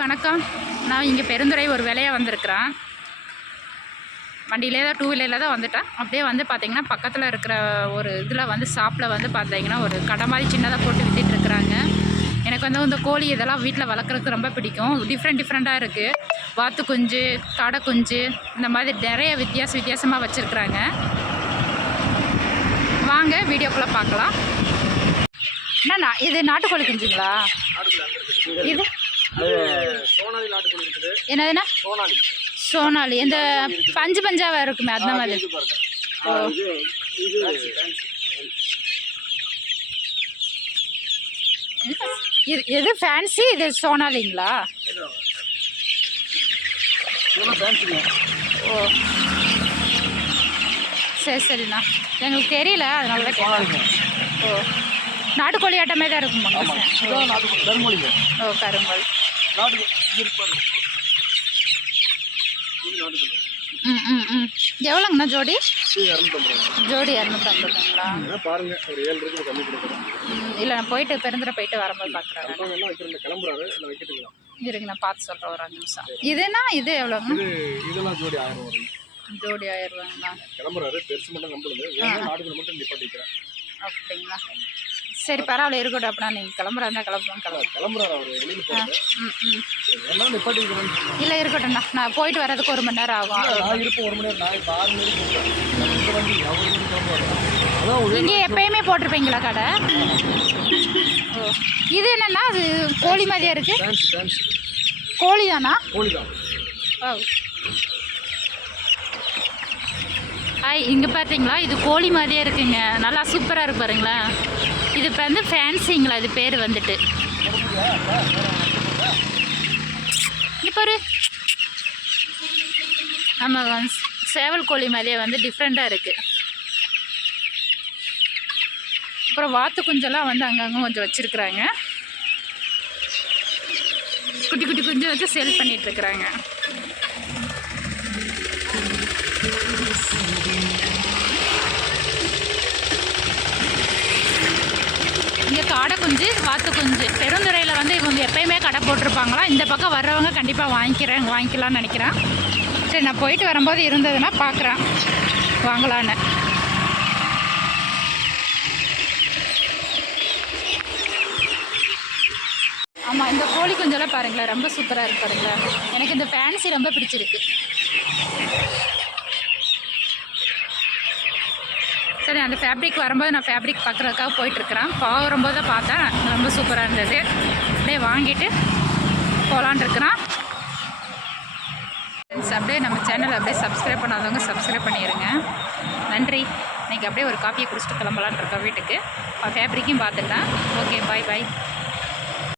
வணக்கம். நான் இங்கே பெருந்துறை ஒரு வேலையாக வந்திருக்கிறேன். வண்டியிலே தான் 2 வீலரில் தான் வந்துட்டேன். அப்படியே வந்து பார்த்திங்கன்னா பக்கத்தில் இருக்கிற ஒரு இதில் வந்து ஷாப்பில் வந்து பார்த்திங்கன்னா ஒரு கடை மாதிரி சின்னதாக போட்டு விற்றுட்டுருக்குறாங்க. எனக்கு வந்து இந்த கோழி இதெல்லாம் வீட்டில் வளர்க்குறதுக்கு ரொம்ப பிடிக்கும். டிஃப்ரெண்ட்டாக இருக்குது. வாத்து குஞ்சு, காடை குஞ்சு, இந்த மாதிரி நிறைய வித்தியாசமாக வச்சுருக்குறாங்க. வாங்க வீடியோக்குள்ளே பார்க்கலாம். அண்ணா இது நாட்டுக்கோழி குஞ்சுங்களா? இது என்னதுண்ணா? சோனாலி. இந்த பஞ்சாவாக இருக்குமே அந்த மாதிரி. எது ஃபேன்சி? இது சோனாலிங்களா? ஓ சரிண்ணா, எங்களுக்கு தெரியல, அதனால தான் கேட்குறேன். ஓ நாட்டுக்கோழி ஆட்டமே தான் இருக்குமா? ஓ கருங்கோழி. எவ்வளோங்கண்ணா ஜோடி? ஜோடி 250ங்களா? இல்லை, நான் போயிட்டு பெருந்துறை போயிட்டு வரும்போது பார்க்குறேன். இருங்க, நான் பார்த்து சொல்கிறேன் ஒரு 5 நிமிஷம். இதுனா இது எவ்வளோங்க? ஜோடி 1000 ரூபாங்களா? அப்படிங்களா? சரி பரவாயில்ல, இருக்கட்டும். அப்படின்னா நீங்கள் கிளம்புறா இல்லை இருக்கட்டும்ண்ணா. நான் போயிட்டு வர்றதுக்கு 1 மணி நேரம் ஆகும். நீங்கள் எப்பயுமே போட்டிருப்பீங்களா கடை? ஓ இது என்னன்னா அது கோழி மாதிரியா இருக்குது? கோழி தானா? ஓ இங்கே பார்த்தீங்களா, இது கோழி மாதிரியே இருக்குங்க. நல்லா சூப்பராக இருக்கு பாருங்களேன். இது இப்போ வந்து ஃபேன்சிங்களா? இது பேர் வந்துட்டு இப்போ ஒரு நம்ம சேவல் கோழி மாதிரியே வந்து டிஃப்ரெண்ட்டாக இருக்குது. அப்புறம் வாத்து குஞ்செல்லாம் வந்து அங்கங்கே கொஞ்சம் வச்சுருக்குறாங்க. குட்டி குஞ்சு வச்சு சேல் பண்ணிகிட்ருக்குறாங்க. இங்கே காடை குஞ்சு, வாத்து குஞ்சு. பெருந்துறையில் வந்து இவங்க எப்பயுமே கடை போட்டிருப்பாங்களா? இந்த பக்கம் வர்றவங்க கண்டிப்பாக வாங்கிக்கலாம்னு நினைக்கிறேன். சரி, நான் போயிட்டு வரும்போது இருந்ததுன்னா பார்க்குறேன் வாங்கலான்னு. ஆமாம், இந்த கோழி குஞ்செல்லாம் பாருங்களேன், ரொம்ப சூப்பராக இருக்கு பாருங்களேன். எனக்கு இந்த ஃபேன்சி ரொம்ப பிடிச்சிருக்கு. சரி, அந்த ஃபேப்ரிக் வரும்போது நான் ஃபேப்ரிக் பார்க்குறதுக்காக போயிட்டுருக்குறேன். வரும்போது தான் பார்த்தேன், ரொம்ப சூப்பராக இருந்தது. அப்படியே வாங்கிட்டு போகலான் இருக்கிறேன். அப்படியே நம்ம சேனலை அப்படியே சப்ஸ்கிரைப் பண்ணாதவங்க சப்ஸ்கிரைப் பண்ணிடுங்க. நன்றி. இன்றைக்கி அப்படியே ஒரு காஃபியை குடிச்சிட்டு கிளம்பலான் இருக்கேன் வீட்டுக்கு. ஃபேப்ரிக்கையும் பார்த்துட்டேன். ஓகே, பாய்.